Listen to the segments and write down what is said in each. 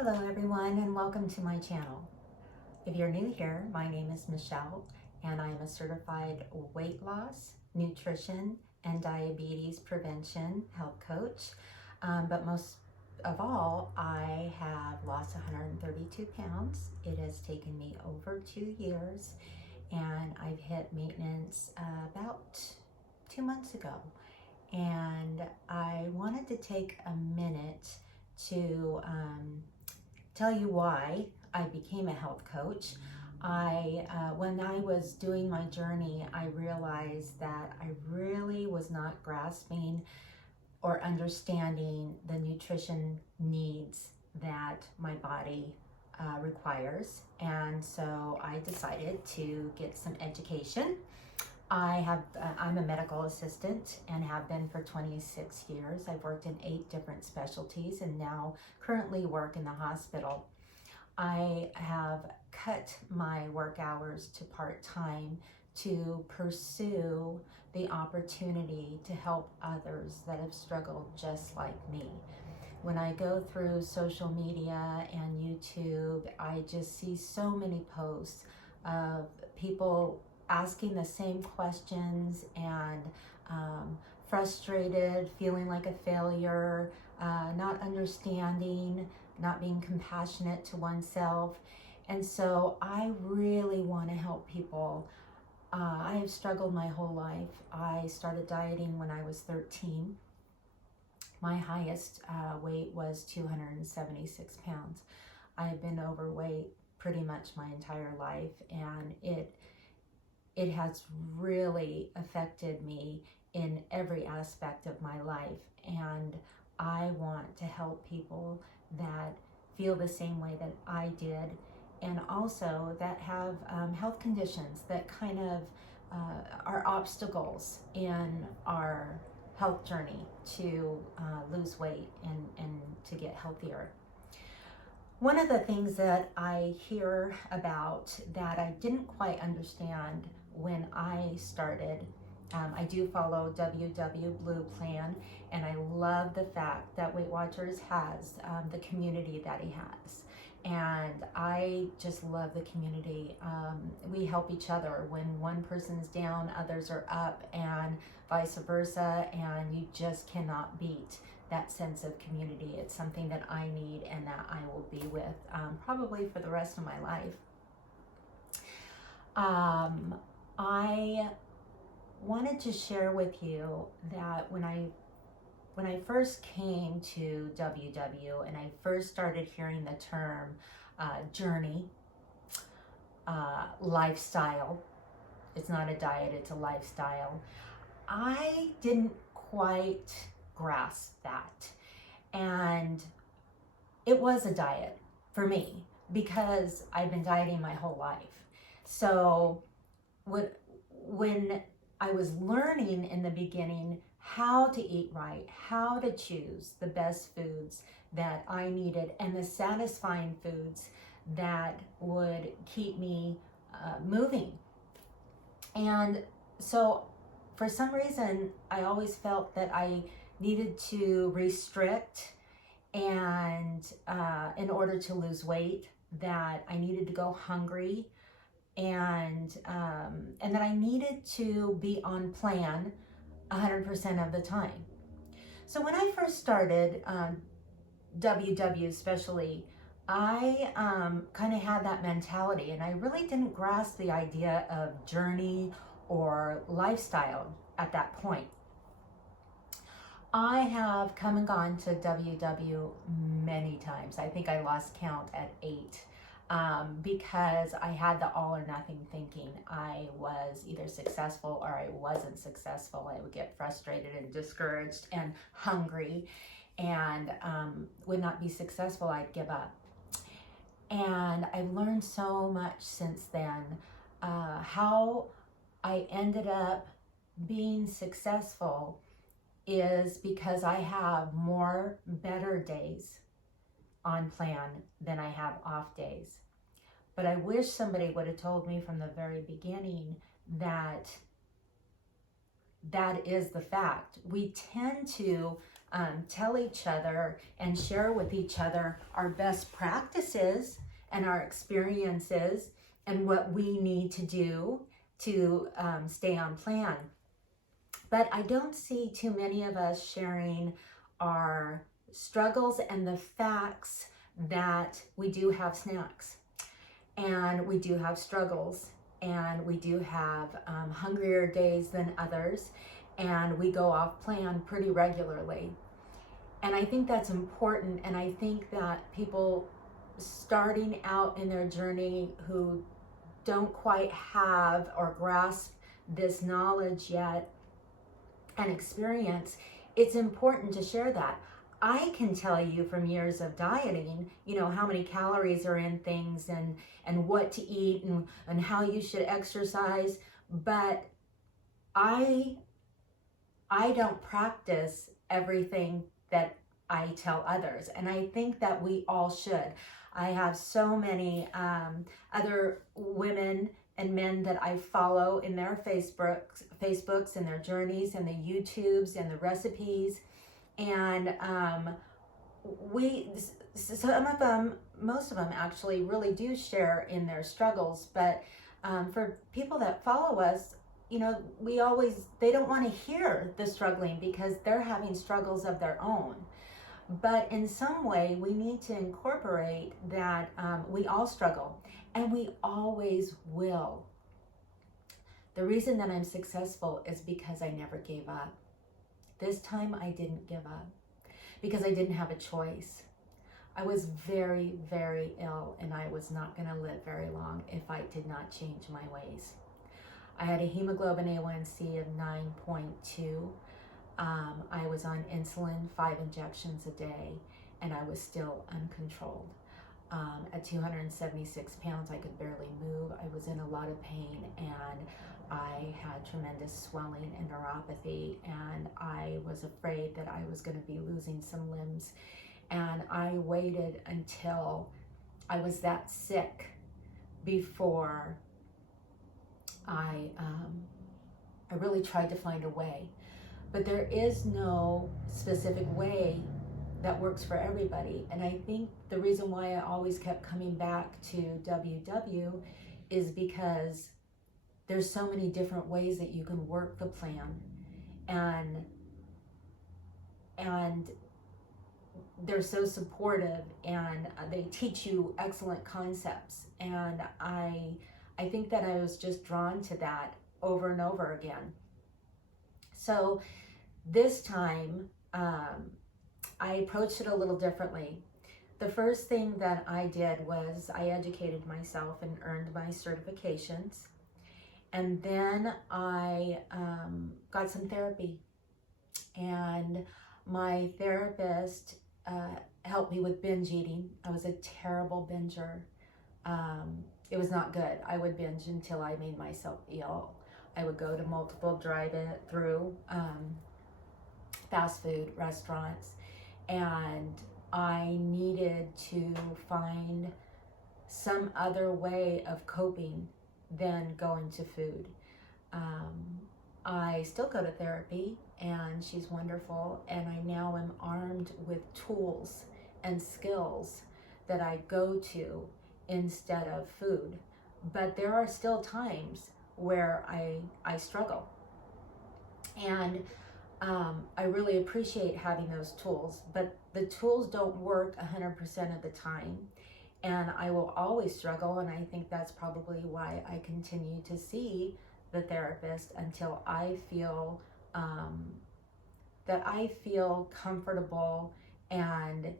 Hello everyone and welcome to my channel. If you're new here, my name is Michelle and I am a certified weight loss, nutrition, and diabetes prevention health coach. But most of all, I have lost 132 pounds. It has taken me over 2 years and I've hit maintenance about 2 months ago. And I wanted to take a minute to tell you why I became a health coach. When I was doing my journey, I realized that I really was not grasping or understanding the nutrition needs that my body requires. And so I decided to get some education. I'm a medical assistant and have been for 26 years. I've worked in 8 different specialties and now currently work in the hospital. I have cut my work hours to part-time to pursue the opportunity to help others that have struggled just like me. When I go through social media and YouTube, I just see so many posts of people asking the same questions and frustrated, feeling like a failure, not understanding, not being compassionate to oneself. And so I really want to help people. I have struggled my whole life. I started dieting when I was 13. My highest weight was 276 pounds. I have been overweight pretty much my entire life, and it has really affected me in every aspect of my life. And I want to help people that feel the same way that I did, and also that have health conditions that kind of are obstacles in our health journey to lose weight and to get healthier. One of the things that I hear about that I didn't quite understand when I started, I do follow WW Blue Plan, and I love the fact that Weight Watchers has the community that he has. And I just love the community. We help each other. When one person's down, others are up, and vice versa, and you just cannot beat that sense of community. It's something that I need and that I will be with probably for the rest of my life. I wanted to share with you that when I first came to WW and I first started hearing the term journey, lifestyle, it's not a diet, it's a lifestyle, I didn't quite grasp that. And it was a diet for me because I've been dieting my whole life. So when I was learning in the beginning how to eat right, how to choose the best foods that I needed and the satisfying foods that would keep me moving. And so for some reason, I always felt that I needed to restrict, and in order to lose weight, that I needed to go hungry, and that I needed to be on plan 100% of the time. So when I first started WW especially, I kind of had that mentality, and I really didn't grasp the idea of journey or lifestyle at that point. I have come and gone to WW many times. I think I lost count at 8. Because I had the all or nothing thinking. I was either successful or I wasn't successful. I would get frustrated and discouraged and hungry, and would not be successful. I'd give up. And I've learned so much since then. How I ended up being successful is because I have more better days on plan than I have off days. But I wish somebody would have told me from the very beginning that that is the fact. We tend to tell each other and share with each other our best practices and our experiences and what we need to do to stay on plan. But I don't see too many of us sharing our struggles and the facts that we do have snacks and we do have struggles and we do have hungrier days than others, and we go off plan pretty regularly. And I think that's important, and I think that people starting out in their journey who don't quite have or grasp this knowledge yet and experience, it's important to share that. I can tell you from years of dieting, how many calories are in things and what to eat and how you should exercise, but I don't practice everything that I tell others, and I think that we all should. I have so many other women and men that I follow in their Facebooks and their journeys and the YouTubes and the recipes. And some of them, most of them actually really do share in their struggles. But for people that follow us, they don't want to hear the struggling because they're having struggles of their own. But in some way, we need to incorporate that we all struggle, and we always will. The reason that I'm successful is because I never gave up. This time I didn't give up because I didn't have a choice. I was very, very ill, and I was not going to live very long if I did not change my ways. I had a hemoglobin A1C of 9.2. I was on insulin, 5 injections a day, and I was still uncontrolled. At 276 pounds, I could barely move. I was in a lot of pain, and I had tremendous swelling and neuropathy, and I was afraid that I was going to be losing some limbs. And I waited until I was that sick before I really tried to find a way. But there is no specific way that works for everybody. And I think the reason why I always kept coming back to WW is because there's so many different ways that you can work the plan. And they're so supportive, and they teach you excellent concepts. And I think that I was just drawn to that over and over again. So this time, I approached it a little differently. The first thing that I did was I educated myself and earned my certifications. And then I got some therapy. And my therapist helped me with binge eating. I was a terrible binger. It was not good. I would binge until I made myself ill. I would go to multiple drive-through fast food restaurants, and I needed to find some other way of coping than going to food. I still go to therapy, and she's wonderful, and I now am armed with tools and skills that I go to instead of food. But there are still times where I struggle. And I really appreciate having those tools, but the tools don't work 100% of the time. And I will always struggle, and I think that's probably why I continue to see the therapist until I feel that I feel comfortable and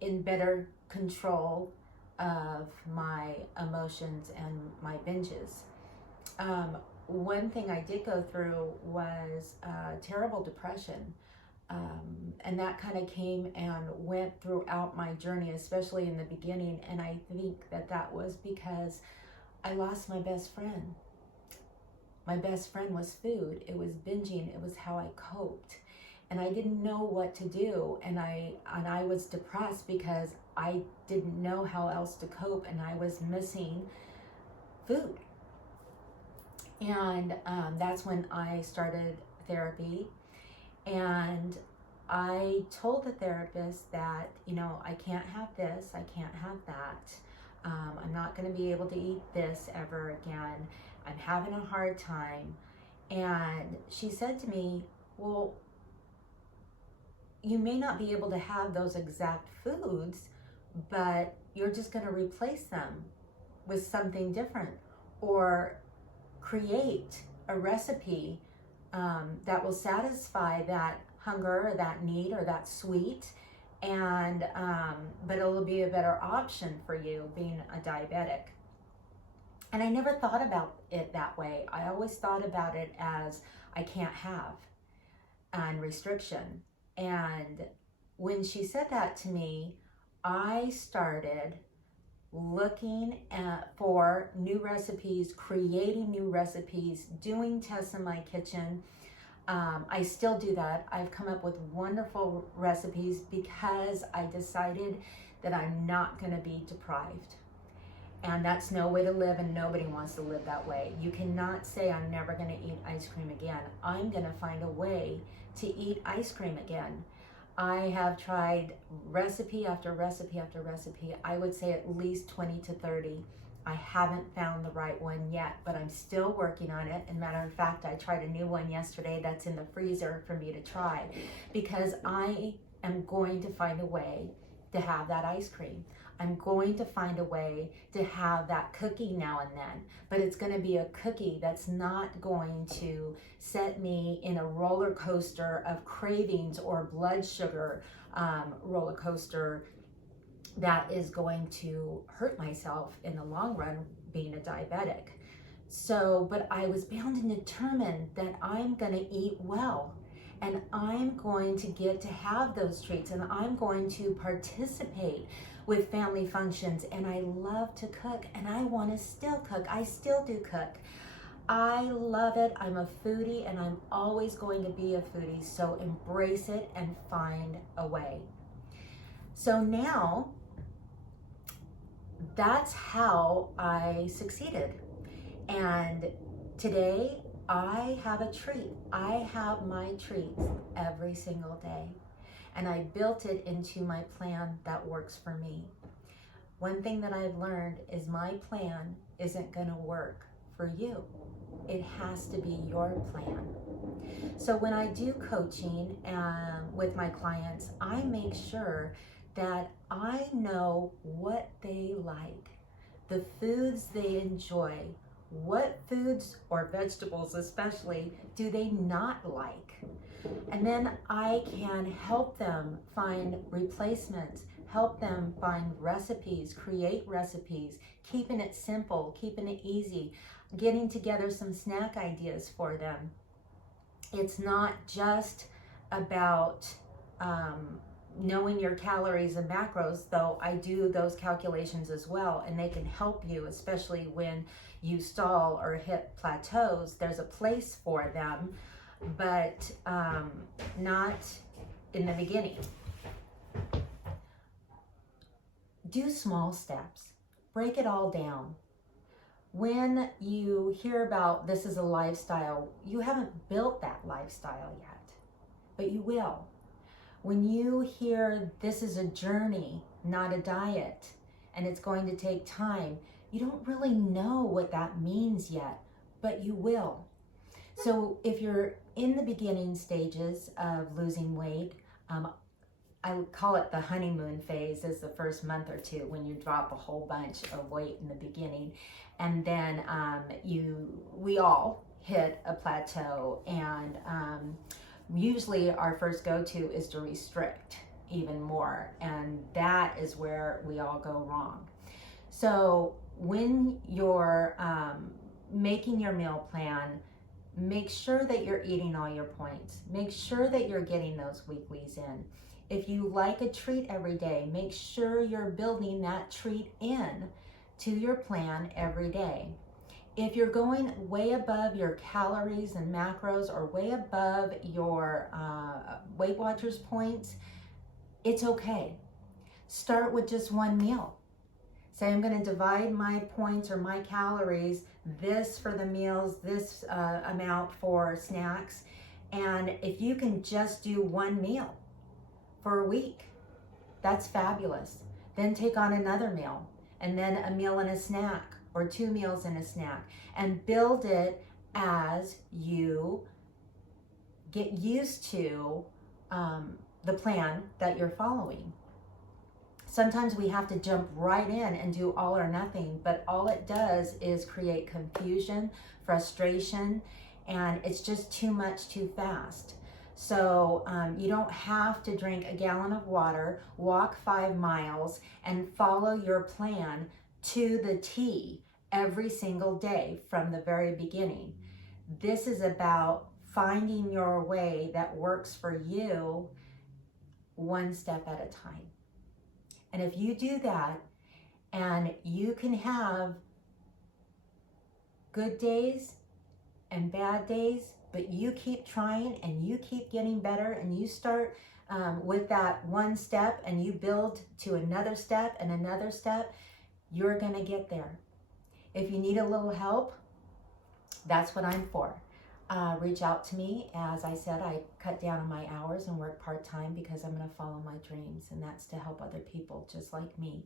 in better control of my emotions and my binges. One thing I did go through was terrible depression. And that kind of came and went throughout my journey, especially in the beginning. And I think that that was because I lost my best friend. My best friend was food. It was binging. It was how I coped. And I didn't know what to do. And I was depressed because I didn't know how else to cope, and I was missing food. And that's when I started therapy. And I told the therapist that, I can't have this, I can't have that. I'm not going to be able to eat this ever again. I'm having a hard time. And she said to me, well, you may not be able to have those exact foods, but you're just going to replace them with something different, or create a recipe that will satisfy that hunger or that need or that sweet, and but it'll be a better option for you being a diabetic. And I never thought about it that way. I always thought about it as I can't have and restriction. And when she said that to me, I started looking for new recipes, creating new recipes, doing tests in my kitchen. I still do that. I've come up with wonderful recipes because I decided that I'm not going to be deprived. And that's no way to live, and nobody wants to live that way. You cannot say, I'm never going to eat ice cream again. I'm going to find a way to eat ice cream again. I have tried recipe after recipe after recipe. I would say at least 20 to 30. I haven't found the right one yet, but I'm still working on it. And matter of fact, I tried a new one yesterday that's in the freezer for me to try, because I am going to find a way to have that ice cream. I'm going to find a way to have that cookie now and then, but it's going to be a cookie that's not going to set me in a roller coaster of cravings or blood sugar roller coaster that is going to hurt myself in the long run being a diabetic. So, but I was bound and determined that I'm going to eat well, and I'm going to get to have those treats, and I'm going to participate with family functions. And I love to cook, and I want to still cook. I still do cook. I love it. I'm a foodie, and I'm always going to be a foodie. So embrace it and find a way. So now that's how I succeeded. And today I have a treat. I have my treats every single day. And I built it into my plan that works for me. One thing that I've learned is my plan isn't going to work for you. It has to be your plan. So when I do coaching with my clients, I make sure that I know what they like, the foods they enjoy, what foods or vegetables especially do they not like. And then I can help them find replacements, help them find recipes, create recipes, keeping it simple, keeping it easy, getting together some snack ideas for them. It's not just about knowing your calories and macros, though I do those calculations as well, and they can help you, especially when you stall or hit plateaus. There's a place for them, but not in the beginning. Do small steps. Break it all down. When you hear about this is a lifestyle, you haven't built that lifestyle yet, but you will. When you hear this is a journey, not a diet, and it's going to take time, you don't really know what that means yet, but you will. So if you're in the beginning stages of losing weight, I call it the honeymoon phase, is the first month or two when you drop a whole bunch of weight in the beginning. And then we all hit a plateau, and usually our first go-to is to restrict even more, and that is where we all go wrong. So when you're making your meal plan, make sure that you're eating all your points. Make sure that you're getting those weeklies in. If you like a treat every day, make sure you're building that treat in to your plan every day. If you're going way above your calories and macros, or way above your Weight Watchers points, it's okay. Start with just one meal. Say, I'm going to divide my points or my calories, this for the meals, this amount for snacks. And if you can just do one meal, for a week. That's fabulous. Then take on another meal, and then a meal and a snack, or 2 meals and a snack, and build it as you get used to the plan that you're following. Sometimes we have to jump right in and do all or nothing, but all it does is create confusion, frustration, and it's just too much too fast. So you don't have to drink a gallon of water, walk 5 miles, and follow your plan to the T every single day from the very beginning. This is about finding your way that works for you, one step at a time. And if you do that, and you can have good days and bad days, but you keep trying and you keep getting better, and you start with that one step and you build to another step and another step, you're going to get there. If you need a little help, that's what I'm for. Reach out to me. As I said, I cut down on my hours and work part-time because I'm going to follow my dreams, and that's to help other people just like me.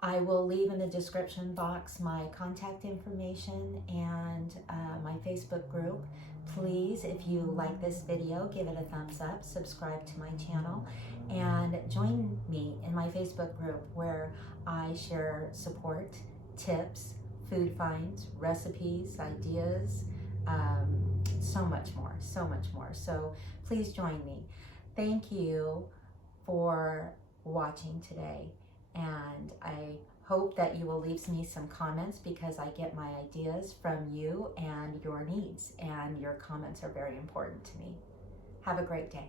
I will leave in the description box my contact information and my Facebook group. Please, if you like this video, give it a thumbs up, subscribe to my channel, and join me in my Facebook group where I share support, tips, food finds, recipes, ideas, so much more. So please join me. Thank you for watching today, and I hope that you will leave me some comments, because I get my ideas from you and your needs, and your comments are very important to me. Have a great day.